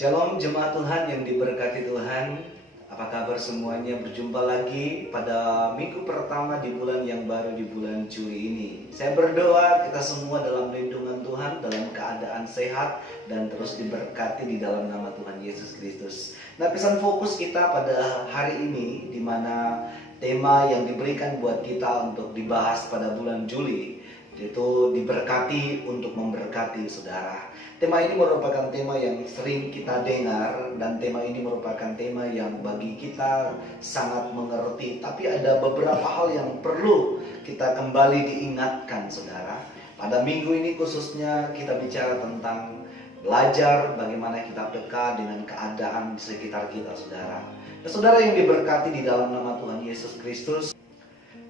Shalom jemaat Tuhan yang diberkati Tuhan. Apa kabar semuanya? Berjumpa lagi pada minggu pertama di bulan yang baru, di bulan Juli ini. Saya berdoa kita semua dalam lindungan Tuhan, dalam keadaan sehat dan terus diberkati di dalam nama Tuhan Yesus Kristus. Nah, pesan fokus kita pada hari ini, di mana tema yang diberikan buat kita untuk dibahas pada bulan Juli, yaitu diberkati untuk memberkati saudara. Tema ini merupakan tema yang sering kita dengar, dan tema ini merupakan tema yang bagi kita sangat mengerti. Tapi ada beberapa hal yang perlu kita kembali diingatkan saudara. Pada minggu ini khususnya kita bicara tentang belajar bagaimana kita peka dengan keadaan di sekitar kita saudara. Nah, saudara yang diberkati di dalam nama Tuhan Yesus Kristus,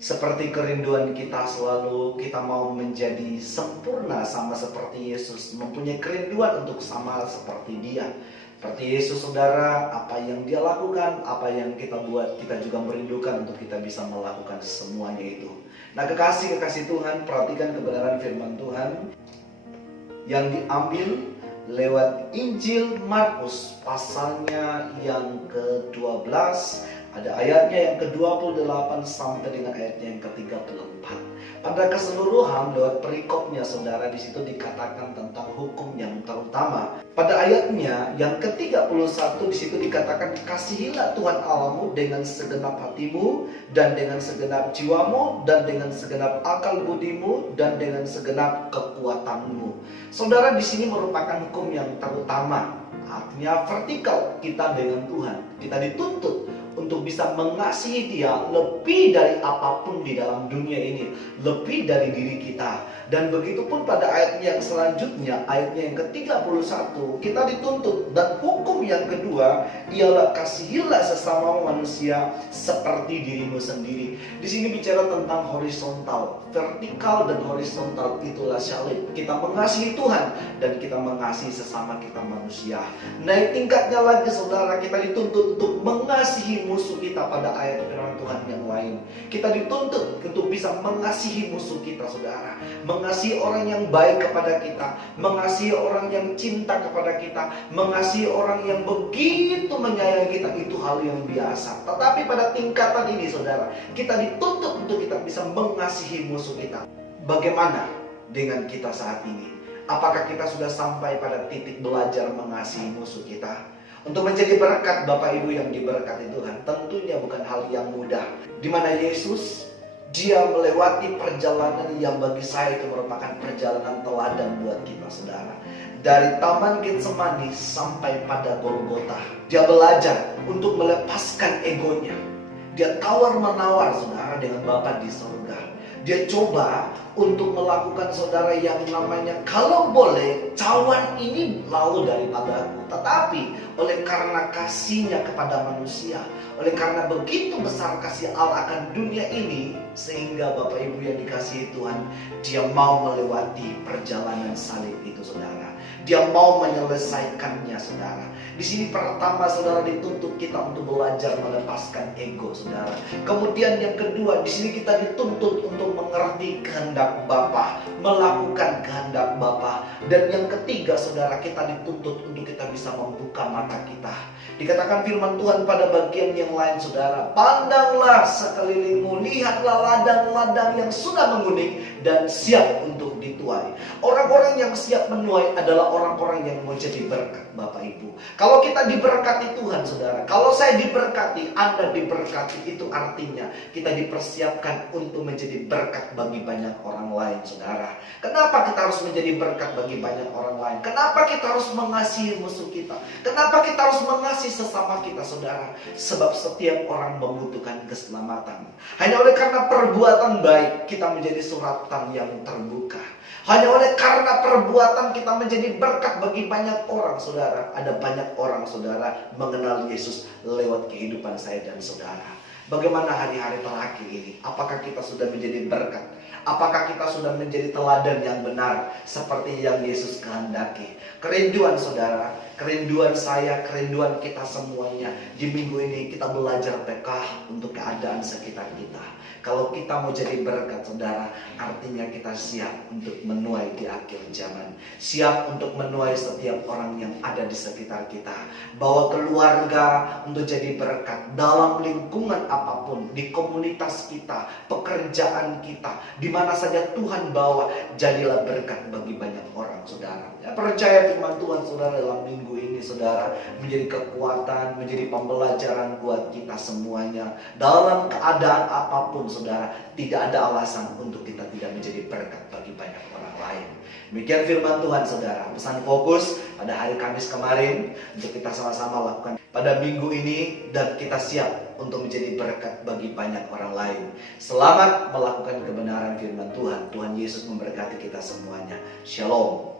seperti kerinduan kita selalu, kita mau menjadi sempurna sama seperti Yesus, mempunyai kerinduan untuk sama seperti Dia. Seperti Yesus saudara, apa yang Dia lakukan, apa yang kita buat, kita juga merindukan untuk kita bisa melakukan semuanya itu. Nah, kekasih Tuhan, perhatikan kebenaran firman Tuhan yang diambil lewat Injil Markus pasalnya yang ke-12. Ada ayatnya yang ke-28 sampai dengan ayatnya yang ke-34. Pada keseluruhan lewat perikopnya saudara, di situ dikatakan tentang hukum yang terutama. Pada ayatnya yang ke-31 di situ dikatakan, kasihilah Tuhan Allahmu dengan segenap hatimu dan dengan segenap jiwamu dan dengan segenap akal budimu dan dengan segenap kekuatanmu. Saudara, di sini merupakan hukum yang terutama. Artinya vertikal kita dengan Tuhan. Kita dituntut untuk bisa mengasihi Dia lebih dari apapun di dalam dunia ini, lebih dari diri kita. Dan begitu pun pada ayat yang selanjutnya, ayatnya yang ke-31, kita dituntut, dan hukum yang kedua ialah kasihilah sesama manusia seperti dirimu sendiri. Di sini bicara tentang horizontal, vertikal dan horizontal itulah salib. Kita mengasihi Tuhan dan kita mengasihi sesama kita manusia. Naik tingkatnya lagi saudara, kita dituntut untuk mengasihi musuh kita pada ayat firman Tuhan yang lain. Kita dituntut untuk bisa mengasihi musuh kita saudara, mengasihi orang yang baik kepada kita, mengasihi orang yang cinta kepada kita, mengasihi orang yang begitu menyayangi kita. Itu hal yang biasa. Tetapi pada tingkatan ini saudara, kita dituntut untuk kita bisa mengasihi musuh kita. Bagaimana dengan kita saat ini? Apakah kita sudah sampai pada titik belajar mengasihi musuh kita? Untuk menjadi berkat Bapak Ibu yang diberkati Tuhan, tentunya bukan hal yang mudah. Di mana Yesus, Dia melewati perjalanan yang bagi saya itu merupakan perjalanan teladan buat kita saudara. Dari Taman Getsemani sampai pada Golgota, Dia belajar untuk melepaskan egonya. Dia tawar-menawar saudara dengan Bapa di surga. Dia coba untuk melakukan saudara yang namanya, kalau boleh cawan ini lalu daripadaku. Tetapi oleh karena kasihnya kepada manusia, oleh karena begitu besar kasih Allah akan dunia ini, sehingga Bapak Ibu yang dikasihi Tuhan, Dia mau melewati perjalanan salib itu saudara. Dia mau menyelesaikannya saudara. Di sini pertama saudara dituntut kita untuk belajar melepaskan ego saudara. Kemudian yang kedua, di sini kita dituntut untuk mengerti kehendak Bapa, melakukan kehendak Bapa. Dan yang ketiga saudara, kita dituntut untuk kita bisa membuka mata kita. Dikatakan firman Tuhan pada bagian yang lain saudara, pandanglah sekelilingmu, lihatlah ladang-ladang yang sudah menguning dan siap untuk dituai. Orang-orang yang siap menuai adalah orang-orang yang mau jadi berkat Bapak Ibu. Kalau kita diberkati Tuhan saudara, kalau saya diberkati, Anda diberkati, itu artinya kita dipersiapkan untuk menjadi berkat bagi banyak orang lain saudara. Kenapa kita harus menjadi berkat bagi banyak orang lain? Kenapa kita harus mengasihi musuh kita? Kenapa kita harus mengasihi sesama kita saudara? Sebab setiap orang membutuhkan keselamatan. Hanya oleh karena perbuatan baik kita menjadi suratan yang terbuka. Hanya oleh karena perbuatan kita menjadi berkat bagi banyak orang saudara. Ada banyak orang saudara mengenal Yesus lewat kehidupan saya dan saudara. Bagaimana hari-hari terakhir ini? Apakah kita sudah menjadi berkat? Apakah kita sudah menjadi teladan yang benar seperti yang Yesus kehendaki? Kerinduan saudara, Kerinduan saya, kerinduan kita semuanya di minggu ini kita belajar peka untuk keadaan sekitar kita. Kalau kita mau jadi berkat saudara, artinya kita siap untuk menuai di akhir zaman. Siap untuk menuai setiap orang yang ada di sekitar kita. Bawa keluarga untuk jadi berkat dalam lingkungan apapun, di komunitas kita, pekerjaan kita, di mana saja Tuhan bawa, jadilah berkat bagi banyak orang saudara. Ya, percaya firman Tuhan saudara dalam minggu ini saudara menjadi kekuatan, menjadi pembelajaran buat kita semuanya. Dalam keadaan apapun saudara, tidak ada alasan untuk kita tidak menjadi berkat bagi banyak orang lain. Demikian firman Tuhan saudara. Pesan fokus pada hari Kamis kemarin untuk kita sama-sama lakukan pada minggu ini, dan kita siap untuk menjadi berkat bagi banyak orang lain. Selamat melakukan kebenaran firman Tuhan. Tuhan Yesus memberkati kita semuanya. Shalom.